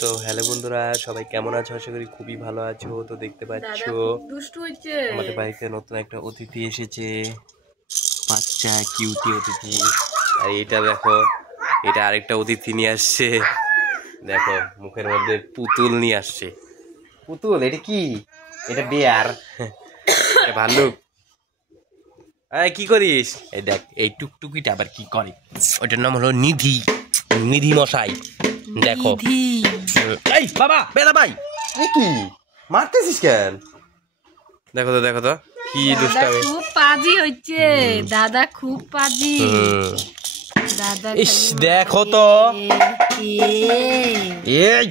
তো হ্যালো বন্ধুরা, সবাই কেমন আছো? আশা করি খুবই ভালো আছো। তো দেখতে পাচ্ছ আমাদের বাড়িতে নতুন একটা অতিথি এসেছে, বাচ্চা কিউটি অতিথি। আর এটা দেখো, এটা আরেকটা অতিথি নিয়ে আসছে। দেখো মুখের মধ্যে পুতুল নিয়ে আসছে। পুতুল এটা কি? এটা বিয়ার, এটা ভাল্লুক। আরে কি করিস? এই দেখ, এই টুকটুকিটা আবার কি করে? ওটার নাম হলো নিধি, নিধি মশাই। দেখো এই বাবা বেলা ভাই, কি মারতেছিস কেন? দেখো তো দেখো তো কি দুষ্টামি। খুব পাজি হচ্ছে দাদা, খুব পাজি দাদা। ইস দেখো তো, এই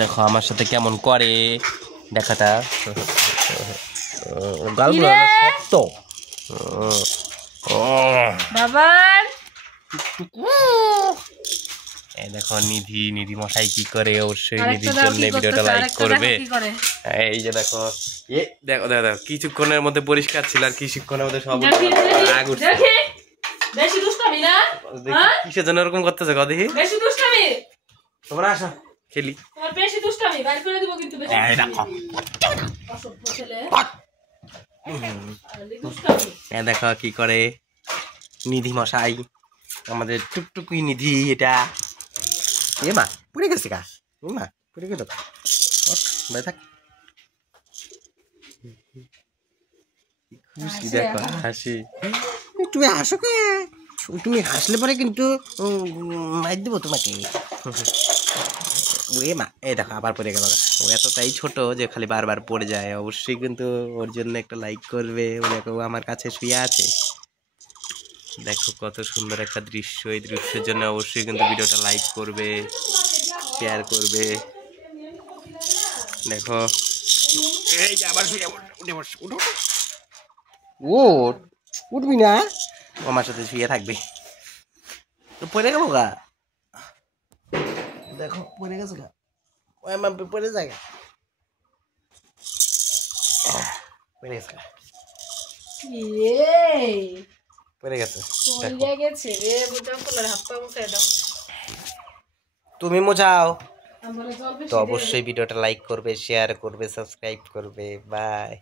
দেখো আমার সাথে কেমন করে দেখাটা। গালগুলো শক্ত বাবার। দেখো নিধি, নিধি মশাই কি করে। অবশ্যই নিধির জন্য ভিডিওটা লাইক করবে। এই যে দেখো, দেখো দেখো দেখো, কিছুক্ষণের মধ্যে পরিষ্কার ছিল আর কিছুক্ষণের মধ্যে সব রাগ উঠছে। বেশি দুষ্টামি না? কিসের জন্য এরকম করতেছে? দেখি বেশি দুষ্টামি। তোমরা আসো খেলি। তোমার বেশি দুষ্টামি বাইর করে দিব কিন্তু। বেশি দেখো অসভ্য ছেলে। দেখো কি করে নিধি মশাই, আমাদের টুকটুকি নিধি। এটা এ মা পড়ে গেছে গা, মা পড়ে গেল। থাক, খুশি দেখো হাসি। তুমি হাসো কে? তুমি হাসলে পরে কিন্তু মার দেবো তোমাকে। এ মা এই দেখো আবার পড়ে গেল। ও এতটাই ছোট যে খালি বারবার পড়ে যায়। অবশ্যই কিন্তু ওর জন্য একটা লাইক করবে। ও দেখো আমার কাছে শুয়ে আছে। দেখো কত সুন্দর একটা দৃশ্য। এই দৃশ্যের জন্য অবশ্যই কিন্তু ভিডিওটা লাইক করবে, শেয়ার করবে। দেখো এই যে আবার শুয়ে উঠে বস, উঠো উঠবি না, আমার সাথে শুয়ে থাকবে। তো পড়ে গেল গা, দেখো পড়ে গেছে গা, ওই মা পড়ে যায় গা, পড়ে গেছে পড়ে গেছে। তুমি মোছাও। তো অবশ্যই ভিডিওটা লাইক করবে, শেয়ার করবে, সাবস্ক্রাইব করবে। বাই।